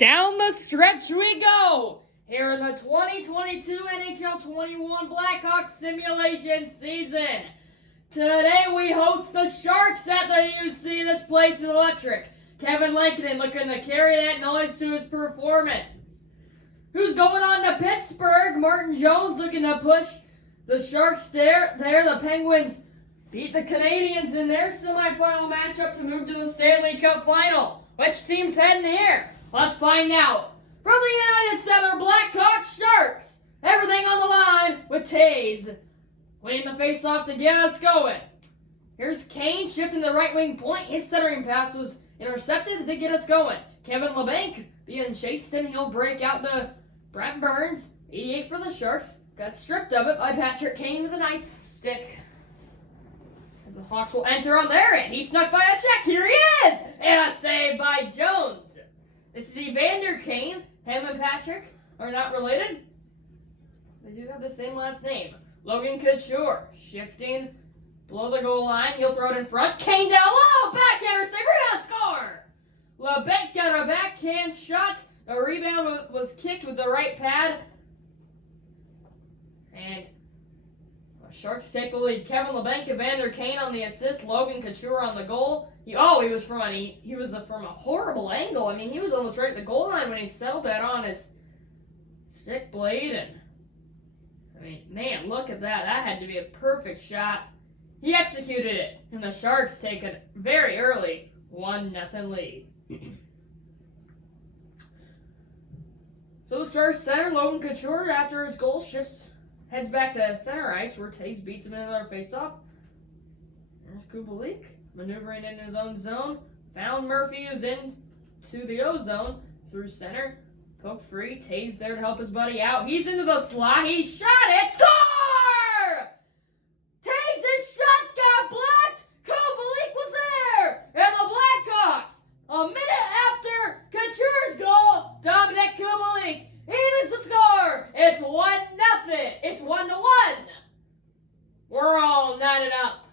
Down the stretch we go here in the 2022 NHL 21 Blackhawks simulation season. Today we host the Sharks at the UC. This place is electric. Kevin Lankinen looking to carry that noise to his performance. Who's going on to Pittsburgh? Martin Jones looking to push the Sharks there. The Penguins beat the Canadiens in their semifinal matchup to move to the Stanley Cup final. Which team's heading here? Let's find out. From the United Center, Blackhawks Sharks. Everything on the line with Taze winning the face-off to get us going. Here's Kane shifting the right wing point. His centering pass was intercepted to get us going. Kevin LeBanc being chased and he'll break out to Brent Burns. 88 for the Sharks. Got stripped of it by Patrick Kane with a nice stick. The Hawks will enter on their end. He snuck by a check. Here he is! And a save by Jones. This is Evander Kane. Him and Patrick are not related. They do have the same last name. Logan Couture shifting below the goal line. He'll throw it in front. Kane down low. Backhander save. Rebound score. LeBanc got a backhand shot. A rebound was kicked with the right pad. And Sharks take the lead. Kevin LeBanc, Evander Kane on the assist. Logan Couture on the goal. He was from a horrible angle. I mean, he was almost right at the goal line when he settled that on his stick blade. And I mean, man, look at that. That had to be a perfect shot. He executed it, and the Sharks take a very early 1-0 lead. So the Sharks center, Logan Couture, after his goal, heads back to center ice where Taze beats him in another faceoff. There's Kubalik maneuvering into his own zone. Found Murphy, who's into the O zone through center. Poked free. Taze there to help his buddy out. He's into the slot. He shot it. Score! Taze's shot got blocked. Kubalik was there. And the Blackhawks, a minute after Couture's goal, Dominic Kubalik evens the score. It's 1-0. It's 1-1. We're all knotted up.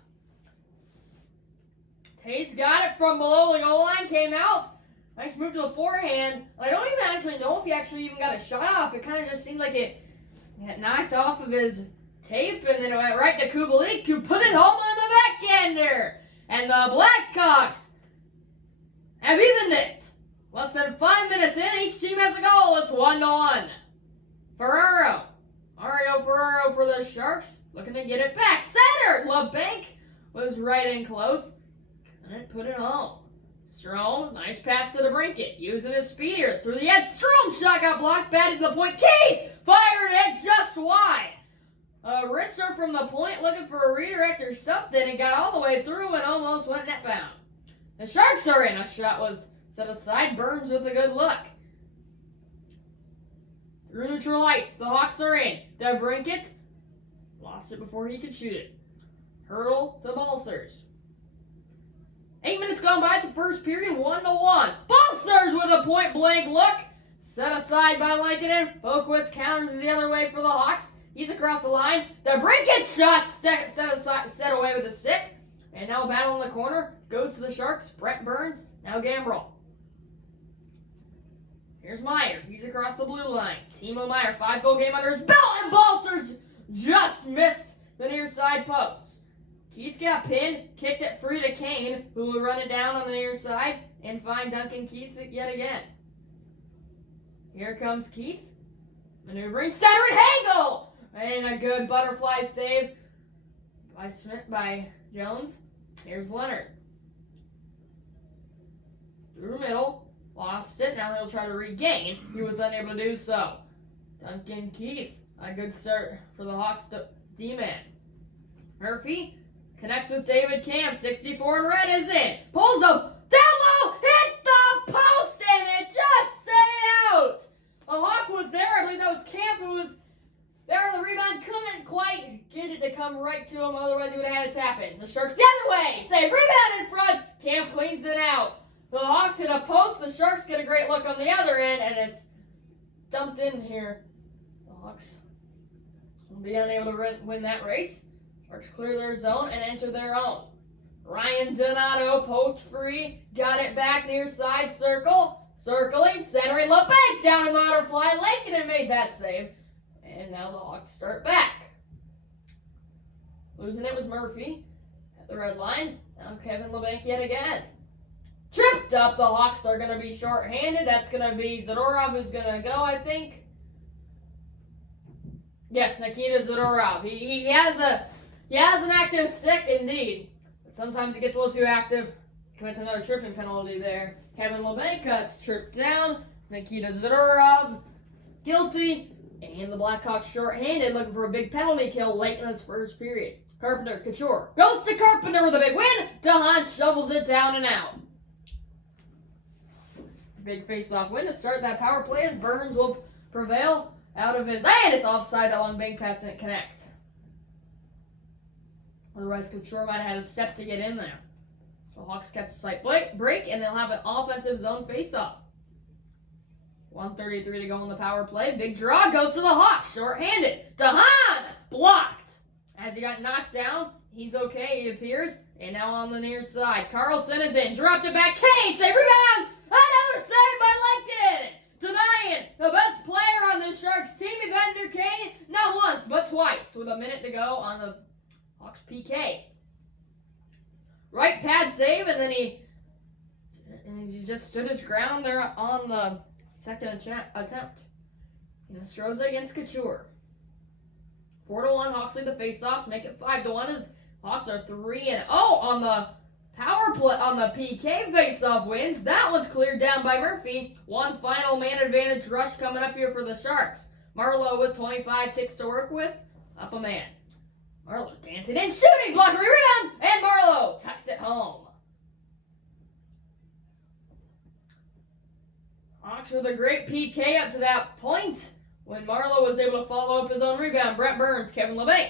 Taze got it from below the goal line, came out. Nice move to the forehand. I don't even actually know if he actually even got a shot off. It kind of just seemed like it got knocked off of his tape, and then it went right to Kubalik, who put it home on the backhander. And the Blackhawks have evened it. Less than 5 minutes in, each team has a goal. It's 1-1. Mario Ferraro for the Sharks, looking to get it back. Center! LeBanc was right in close. Couldn't put it home. Strome, nice pass to the Brinket, using his speed here through the edge. Strome shot got blocked, batted to the point. Keith fired it just wide. A wrister from the point looking for a redirect or something and got all the way through and almost went net bound. The Sharks are in. A shot was set aside. Burns with a good look. Through neutral ice, the Hawks are in. The Brinket lost it before he could shoot it. Hurdle to Balsers. 8 minutes gone by. It's the first period, 1-1. Balsers with a point-blank look. Set aside by Lankinen. Boquist counters the other way for the Hawks. He's across the line. The Brinket shot set away with a stick. And now a battle in the corner. Goes to the Sharks. Brent Burns. Now Gambrell. Here's Meyer. He's across the blue line. Timo Meyer, 5-goal game under his belt. And Balsers just missed the near side post. Keith got pinned, kicked it free to Kane, who will run it down on the near side and find Duncan Keith yet again. Here comes Keith, maneuvering center and Hagel, and a good butterfly save by Jones. Here's Leonard. Through middle, lost it. Now he'll try to regain. He was unable to do so. Duncan Keith, a good start for the Hawks D-man. Murphy connects with David Camp. 64 and red is in. Pulls up. Down low. Hit the post. And it just stayed out. A Hawk was there. I believe that was Camp who was there on the rebound. Couldn't quite get it to come right to him. Otherwise, he would have had to tap it. The Sharks the other way. Save. Rebound in front. Camp cleans it out. The Hawks hit a post. The Sharks get a great look on the other end. And it's dumped in here. The Hawks will be unable to win that race. Sharks clear their zone and enter their own. Ryan Donato poked free, got it back near side circle, circling, centering play. LeBanc down in the butterfly. Lankinen made that save. And now the Hawks start back. Losing it was Murphy at the red line. Now Kevin LeBanc yet again. Tripped up. The Hawks are going to be short-handed. That's going to be Zadorov who's going to go, I think. Yes, Nikita Zadorov. He has an active stick, indeed. But sometimes he gets a little too active. Commits another tripping penalty there. Kevin LeBanc gets tripped down. Nikita Zadorov guilty. And the Blackhawks short-handed, looking for a big penalty kill late in this first period. Carpenter, Couture. Goes to Carpenter with a big win. DeHaan shovels it down and out. Big face-off win to start that power play as Burns will prevail out of his... And it's offside. That long bank pass didn't connect. Otherwise, Couture might have had a step to get in there. So Hawks catch a slight break, and they'll have an offensive zone face-off. 1:33 to go in the power play. Big draw goes to the Hawks. Short-handed. DeHaan blocked. As he got knocked down, he's okay, it appears. And now on the near side, Carlson is in. Dropped it back. Kane, save, rebound. Another save by Lankinen. Denying the best player on the Sharks team, Evander Kane, not once, but twice, with a minute to go on the Hawks PK. Right pad save, and then he just stood his ground there on the second attempt. Nostroza against Couture. 4-1 Hawks lead the face-off, make it 5-1 as Hawks are 3-0 on the power play on the PK face-off wins. That one's cleared down by Murphy. One final man advantage rush coming up here for the Sharks. Marleau with 25 ticks to work with. Up a man. Marleau dancing in, shooting, blocker, rebound, and Marleau tucks it home. Hawks with a great PK up to that point when Marleau was able to follow up his own rebound. Brent Burns, Kevin LeBanc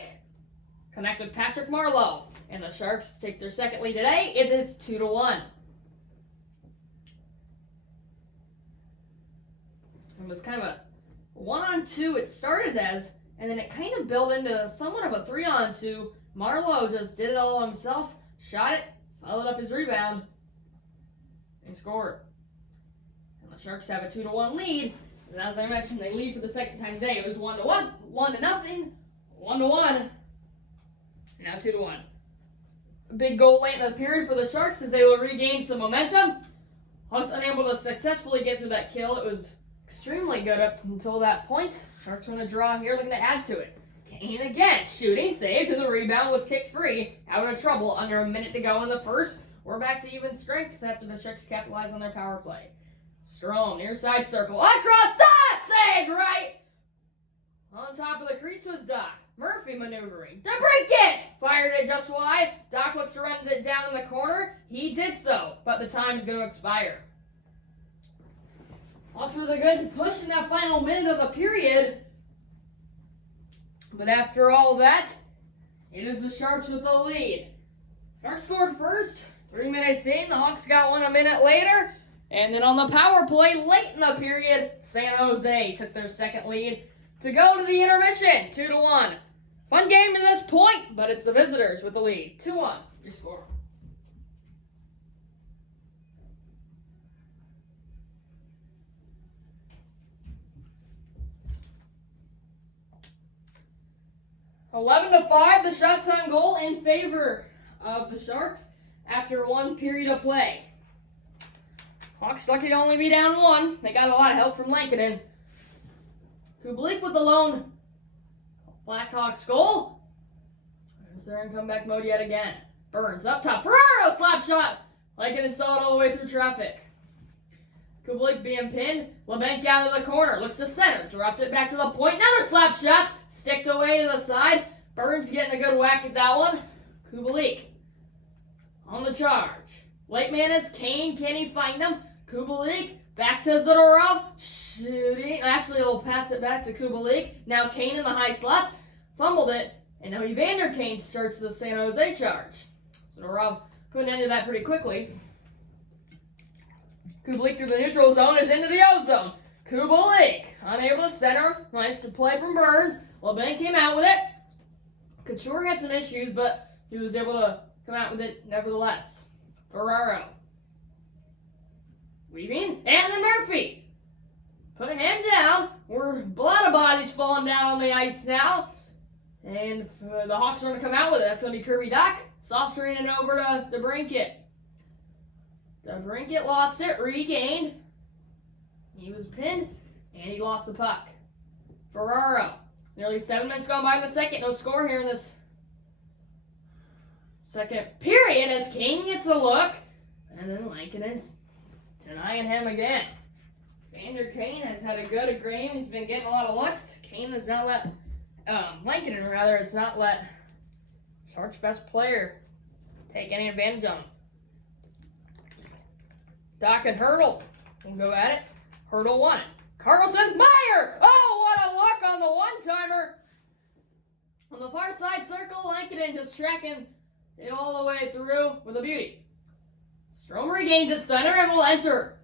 connect with Patrick Marleau. And the Sharks take their second lead today. It is 2-1. It was kind of a 1-on-2 it started as, and then it kind of built into somewhat of a 3-on-2. Marleau just did it all himself, shot it, followed up his rebound, and scored. And the Sharks have a 2-1 lead. And as I mentioned, they lead for the second time today. It was 1-1, 1-0, 1-1, now 2-1. A big goal late in the period for the Sharks as they will regain some momentum. Hawks unable to successfully get through that kill. It was extremely good up until that point. Sharks want to draw here, looking to add to it. Kane again, shooting, saved, and the rebound was kicked free. Out of trouble, under a minute to go in the first. We're back to even strength after the Sharks capitalize on their power play. Strome, near side circle, across, Doc, saved, right? On top of the crease was Doc. Murphy maneuvering to break it! Fired it just wide. Doc looks to run it down in the corner. He did so, but the time is going to expire. Hawks were the good push in that final minute of the period. But after all that, it is the Sharks with the lead. Sharks scored first. 3 minutes in, the Hawks got one a minute later. And then on the power play late in the period, San Jose took their second lead to go to the intermission, 2-1. Fun game to this point, but it's the visitors with the lead. 2-1, your score. $11-5, the shots on goal in favor of the Sharks after one period of play. Hawks lucky to only be down one. They got a lot of help from Lankinen. Kubalik with the lone Blackhawks goal. They're in comeback mode yet again. Burns up top. Ferraro slap shot. Lankinen saw it all the way through traffic. Kubalik being pinned. LeBanc out of the corner. Looks to center. Dropped it back to the point. Another slap shot. Sticked away to the side. Burns getting a good whack at that one. Kubalik on the charge. Late man is Kane. Can he find him? Kubalik back to Zadorov. Shooting. Actually, he'll pass it back to Kubalik. Now Kane in the high slot. Fumbled it. And now Evander Kane starts the San Jose charge. Zadorov put an end to that pretty quickly. Kubalik through the neutral zone is into the O zone. Kubalik unable to center. Nice play from Burns. LeBanc came out with it. Couture had some issues, but he was able to come out with it nevertheless. Ferraro. Weaving. And then Murphy. out on the ice now. And the Hawks are going to come out with it. That's going to be Kirby Dach. Soft screen it over to DeBrincat. DeBrincat lost it, regained. He was pinned, and he lost the puck. Ferraro. Nearly 7 minutes gone by in the second. No score here in this second period as King gets a look. And then Lankinen's denying him again. Vander Kane has had a good game. He's been getting a lot of looks. Kane has not let, Lankinen rather, has not let Sharks' best player take any advantage on him. Doc and Hurdle can go at it. Hurdle won it. Carlson, Meyer! Oh, what a look on the one-timer! On the far side circle, Lankinen just tracking it all the way through with a beauty. Strome regains at center and will enter.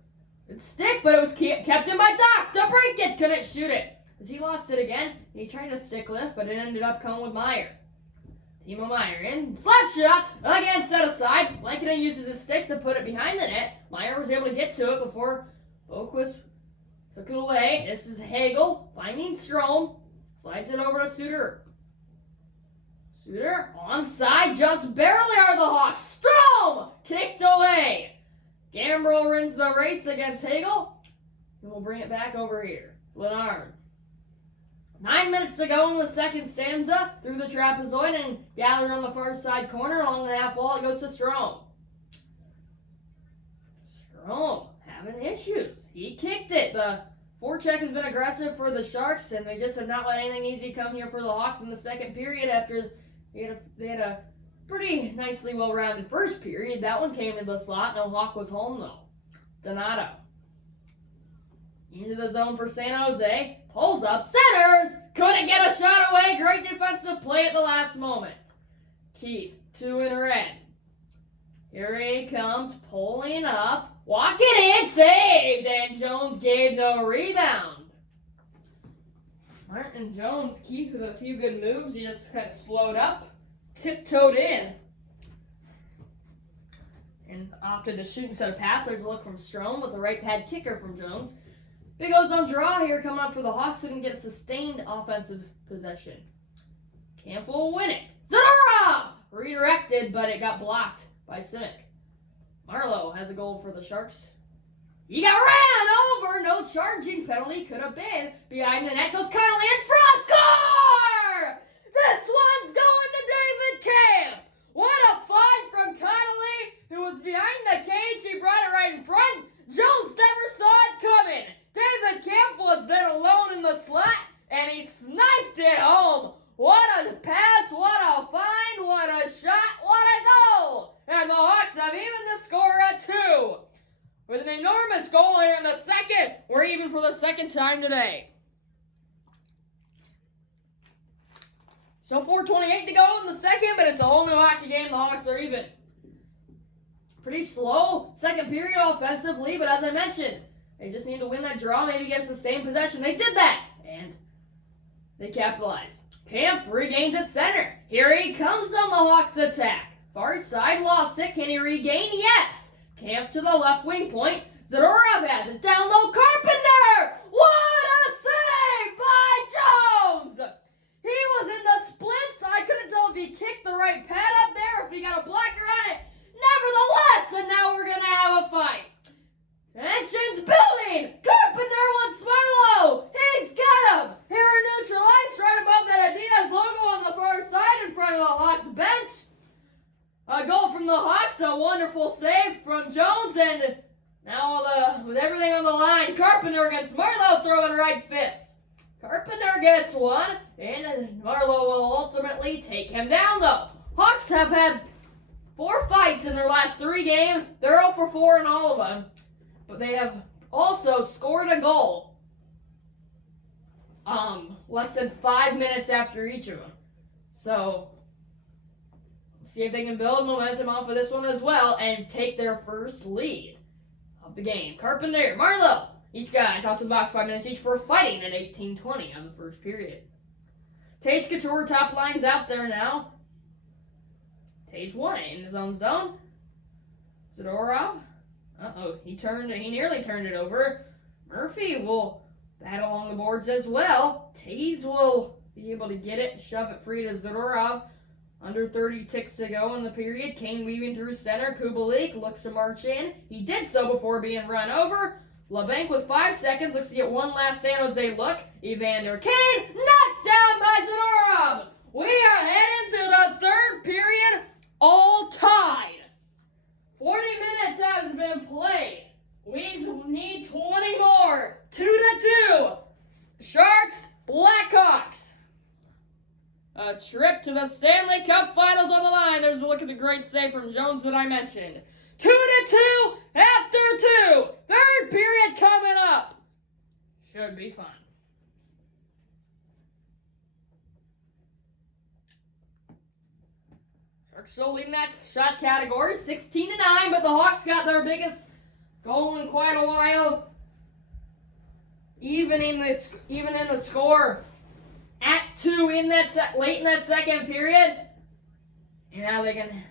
It's stick, but it was kept in by Doc. DeBrincat couldn't shoot it. As he lost it again, he tried a stick lift, but it ended up coming with Meyer. Timo Meyer in. Slap shot! Again set aside. Lankinen uses his stick to put it behind the net. Meyer was able to get to it before Boquist took it away. This is Hagel finding Strome. Slides it over to Suter. Suter onside, just barely are the Hawks. Strome kicked away. Gambrel wins the race against Hagel. And we'll bring it back over here. Leonard. 9 minutes to go in the second stanza. Through the trapezoid and gathered on the far side corner along the half wall. It goes to Strome. Strome having issues. He kicked it. The forecheck has been aggressive for the Sharks, and they just have not let anything easy come here for the Hawks in the second period after they had a pretty nicely well-rounded first period. That one came in the slot. No Hawk was home, though. Donato. Into the zone for San Jose. Pulls up. Centers! Couldn't get a shot away. Great defensive play at the last moment. Keith, 2 in red. Here he comes, pulling up. Walking in, saved! And Jones gave no rebound. Martin Jones, Keith with a few good moves. He just kind of slowed up. Tiptoed in. And after the shoot instead of pass, there's a look from Strome with a right pad kicker from Jones. Big ozone draw here coming up for the Hawks who can get sustained offensive possession. Kampf will win it. Zadorov! Redirected, but it got blocked by Simic. Marlowe has a goal for the Sharks. He got ran over! No charging penalty could have been. Behind the net goes Connolly in front. Score! This one's going to David Kampf. What a find from Connolly, who was behind the cage. He brought it right in front. Jones never saw it coming. David Kampf was then alone in the slot, and he sniped it home. What a pass, what a find, what a shot, what a goal! And the Hawks have even the score at 2. With an enormous goal here in the second. We're even for the second time today. Still 4:28 to go in the second, but it's a whole new hockey game. The Hawks are even. Pretty slow second period offensively, but as I mentioned, they just need to win that draw, maybe get sustained possession. They did that, and they capitalized. Kampf regains at center. Here he comes on the Hawks attack. Far side lost it. Can he regain? Yes. Kampf to the left wing point. Zadorov has it down low. Carpenter! What a save by Jones! He was in the splits. I couldn't tell if he kicked the right pad up there or if he got a blocker on it. Nevertheless, and now we're going to have a fight. Tension's building! Carpenter wants Marlowe! He's got him! Here are neutralized right above that Adidas logo on the far side in front of the Hawks bench. A goal from the Hawks, a wonderful save from Jones, and now with everything on the line, Carpenter against Marlowe throwing right fists. Carpenter gets one, and Marlowe will ultimately take him down, though. Hawks have had 4 fights in their last 3 games. They're 0 for 4 in all of them. But they have also scored a goal less than 5 minutes after each of them. So, let's see if they can build momentum off of this one as well and take their first lead of the game. Carpenter, Marlowe, each guy's out to the box 5 minutes each for fighting at 18:20 on the first period. Tage Couture top lines out there now. Tage won it in his own zone. Zadorov. He nearly turned it over. Murphy will battle along the boards as well. Taves will be able to get it and shove it free to Zadorov. Under 30 ticks to go in the period. Kane weaving through center. Kubalik looks to march in. He did so before being run over. LeBanc with 5 seconds looks to get one last San Jose look. Evander Kane knocked down by Zadorov. We are heading to the third period, all tied. 40 minutes has been played. We need 20 more. 2-2. Sharks, Blackhawks. A trip to the Stanley Cup Finals on the line. There's a look at the great save from Jones that I mentioned. 2-2 after 2. Third period coming up. Should be fun. Sharks still leading that shot category, 16-9, but the Hawks got their biggest goal in quite a while. Even in the score at 2 in that late in that second period. And now they can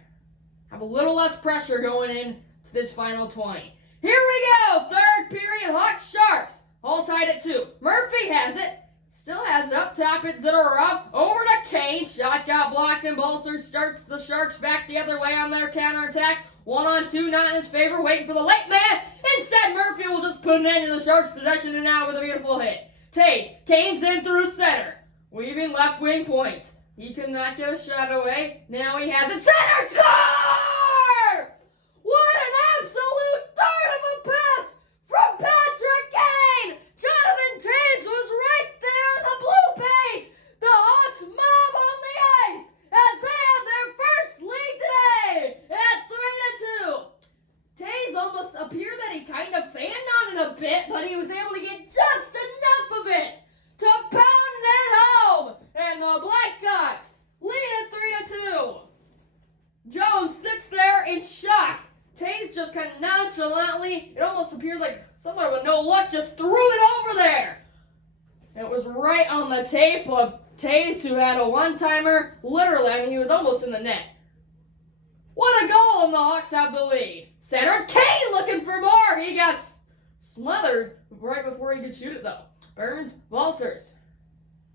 have a little less pressure going into this final 20. Here we go! Third period, Hawks Sharks. All tied at 2. Murphy has it. Still has it up top at Zadorov. Over to Kane. Shot got blocked and Balser starts the Sharks back the other way on their counterattack. 1-on-2, not in his favor. Waiting for the late man. Instead, Murphy will just put an end to the Sharks' possession and out with a beautiful hit. Taves. Kane's in through center. Weaving left wing point. He could not get a shot away. Now he has it. Center score! What an absolute dart of a pass from Patrick Kane! Jonathan Taves was right there in the blue paint. The Hawks mob on the ice as they have their first lead today at 3-2. Taves almost appeared that he kind of fanned on it a bit, but he was able to get just enough of it to pound it home, and the Blackhawks lead at 3-2. Jones sits there in shock. Taves just kind of nonchalantly, it almost appeared like someone with no luck just threw it over there. It was right on the tape of Taves, who had a one-timer. Literally, I mean, he was almost in the net. What a goal, and the Hawks have the lead. Center, Kane looking for more. He got smothered right before he could shoot it, though. Burns, Walsers.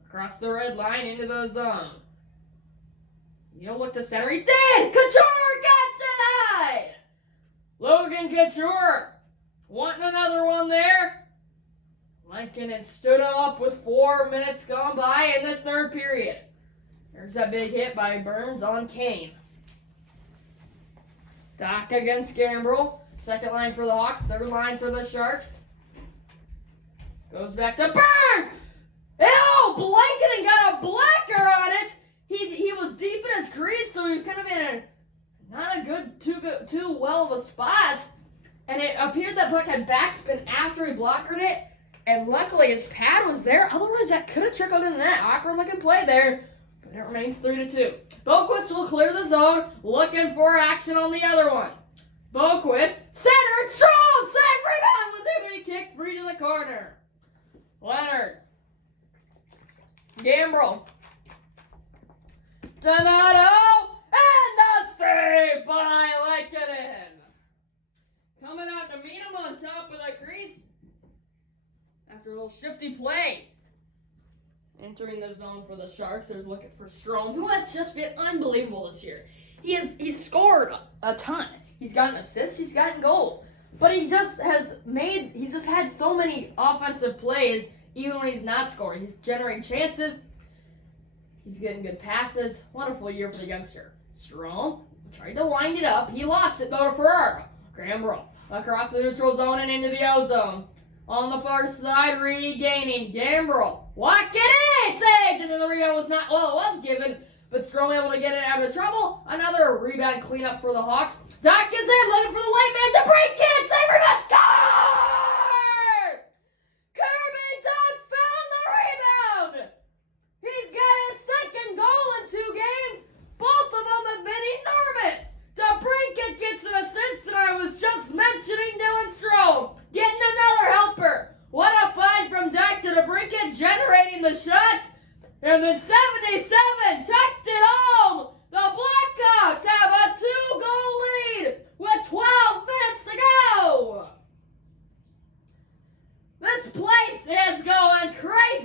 Across the red line into the zone. You don't look to center. He did! Couture got denied! Logan Couture wanting another one there. Lincoln has stood up with 4 minutes gone by in this third period. There's that big hit by Burns on Kane. Doc against Gambrel. Second line for the Hawks. Third line for the Sharks. Goes back to Burns! Ew! Blanketing got a blacker on it! He was deep in his crease, so he was kind of in a not a too well of a spot. And it appeared that puck had backspin after he blockered it. And luckily his pad was there. Otherwise that could have trickled in the net. Awkward looking play there. But it remains 3-2. Boquist will clear the zone. Looking for action on the other one. Boquist, centered, strong, save, rebound, was able to kick free to the corner. Leonard. Gambrel. Donato. And a save by Lehkonen. Coming out to meet him on top of the crease. After a little shifty play. Entering the zone for the Sharks, they're looking for Strome, who has just been unbelievable this year. He's scored a ton. He's gotten assists, he's gotten goals. But he's just had so many offensive plays, even when he's not scoring. He's generating chances. He's getting good passes. Wonderful year for the youngster. Strome tried to wind it up. He lost it, though, to Ferraro. Gambrel across the neutral zone and into the O-zone. On the far side, regaining. Gambrel. Walk it in! Saved! And then the rebound was not, well, it was given, but Strome able to get it out of trouble. Another rebound cleanup for the Hawks. Doc is in, looking for the late man to break it! Save, rebound, score! Kirby Doc found the rebound! He's got his second goal in 2 games. Both of them have been enormous. DeBrincat gets an assist, and I was just mentioning Dylan Strome getting another helper. What a find from Doc to DeBrincat, generating the shot. And then 77 tucked it home. The Blackhawks have a 2-goal lead with 12 minutes to go.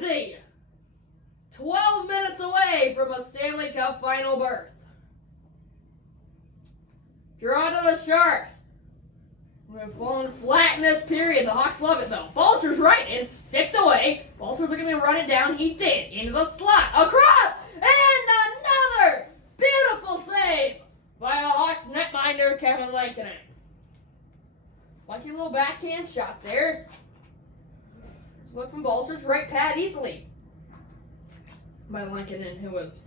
easy. 12 minutes away from a Stanley Cup final berth. Draw to the Sharks. We've fallen flat in this period. The Hawks love it, though. Balcer's right in. Sipped away. Balcer's looking to run it down. He did. Into the slot. Across. And another beautiful save by the Hawks netminder, Kevin Lankinen. Lucky little backhand shot there. Just look from Balcer's right pad easily by Lankinen, who was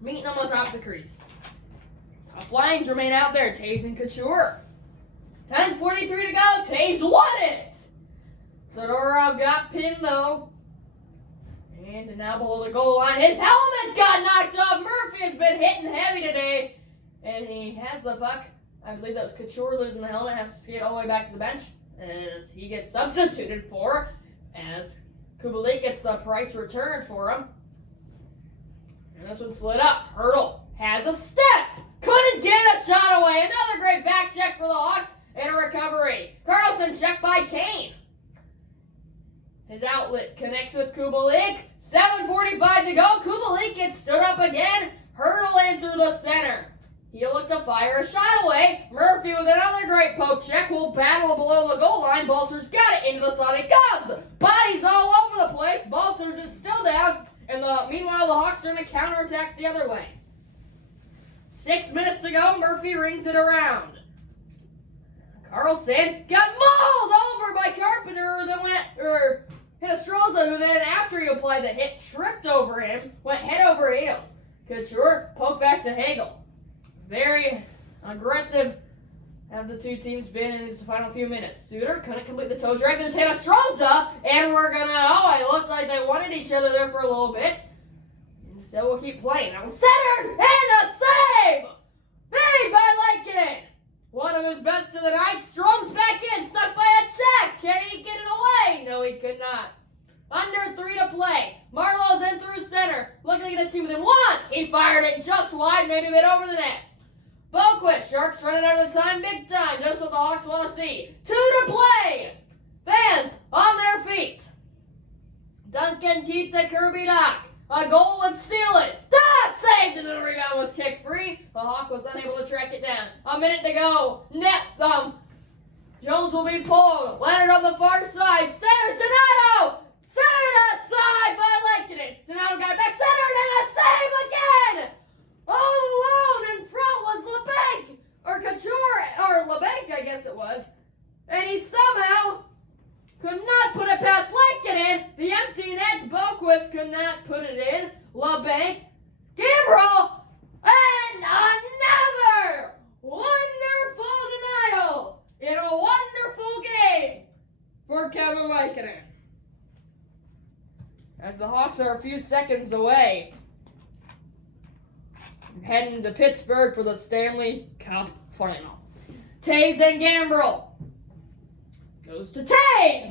meeting him on top of the crease. Top lines remain out there. Taves and Couture. 10:43 to go. Taves won it. Zadorov got pinned, though. And now below the goal line, his helmet got knocked off. Murphy has been hitting heavy today. And he has the puck. I believe that was Couture losing the helmet. Has to skate all the way back to the bench as he gets substituted for. As Kubalik gets the price returned for him. And this one slid up. Hertl has a step. Couldn't get a shot away. Another great back check for the Hawks. And a recovery. Carlson checked by Kane. His outlet connects with Kubalik. 7:45 to go. Kubalik gets stood up again. Hertl in through the center. He'll look to fire a shot away. Murphy with another great poke check will battle below the goal line. Balcer's got it into the slot. It comes. Bodies all over the place. Balcer's is still down. And meanwhile, the Hawks are going to counterattack the other way. 6 minutes to go. Murphy rings it around. Carlson got mauled over by Carpenter, who then hit Astroza, who then, after he applied the hit, tripped over him, went head over heels. Couture poked back to Hagel. Very aggressive have the two teams been in these final few minutes. Suter couldn't complete the toe drag. There's hit Astroza, and we're it looked like they wanted each other there for a little bit. And so we'll keep playing. That one's centered, and a save! Made by Lankinen! One of his best of the night. Strom's back in, stuck by a check. Can he get it away? No, he could not. Under 3 to play. Marlowe's in through center. Looking to get his team within 1. He fired it just wide, maybe a bit over the net. Boquist, Sharks running out of the time, big time. Just what the Hawks want to see. 2 to play. Fans on their feet. Duncan keeps the Kirby dock. A goal would seal it. That saved, and the rebound was kicked free. The Hawk was unable to track it down. A minute to go. Jones will be pulled. Leonard on the far side. Center, Donato. Set aside by Lankinen. Donato got it back center, and a save again. All alone in front was LeBanc. Or Couture, or LeBanc, I guess it was. And he somehow could not put it past Lankinen. The empty net. Boquist could not put it in. LeBanc. Gambrel. And another wonderful denial in a wonderful game for Kevin Lankinen. As the Hawks are a few seconds away from heading to Pittsburgh for the Stanley Cup final. Taves and Gambrel. Goes to Taves.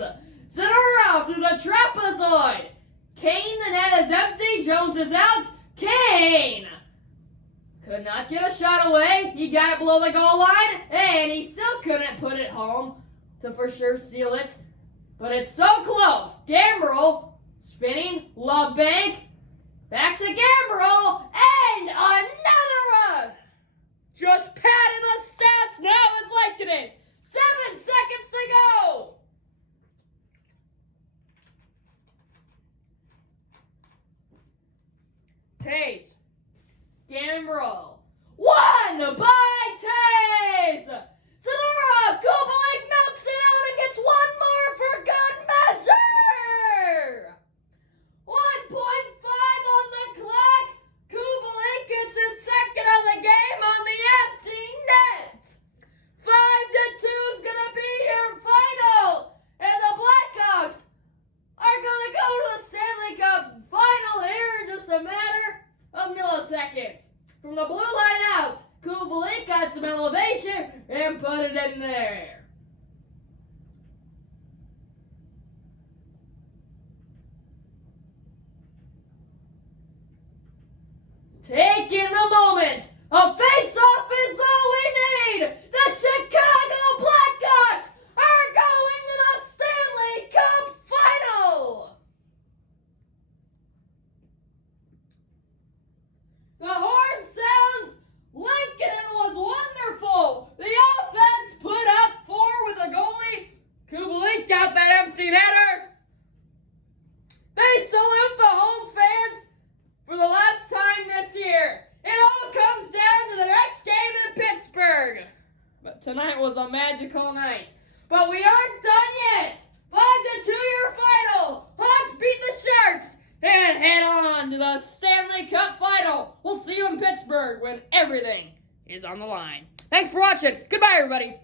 Zadorov to the trapezoid. Kane, the net is empty. Jones is out. Kane could not get a shot away. He got it below the goal line, and he still couldn't put it home to for sure seal it. But it's so close. Gambrel spinning. LeBanc. Back to Gambrel. And another run. Just padding the stats. Now is Lankinen. 7 seconds to go. Taves. Gambrel. Won by Taves. Zadorov. Kubalik milks it out and gets one more for good measure. 1.5 on the clock. Kubalik gets his second of the game on the empty net. 5-2 is going to be your final. And the Blackhawks are going to go to the Stanley Cup final here in just a matter of milliseconds. From the blue line out, Kubalik got some elevation and put it in there. Taking the moment. A face-off is all we need. The Chicago Blackhawks are going to the Stanley Cup final. tonight was a magical night. But we aren't done yet. 5-2 your final. Hawks beat the Sharks and head on to the Stanley Cup final. We'll see you in Pittsburgh when everything is on the line. Thanks for watching. Goodbye, everybody.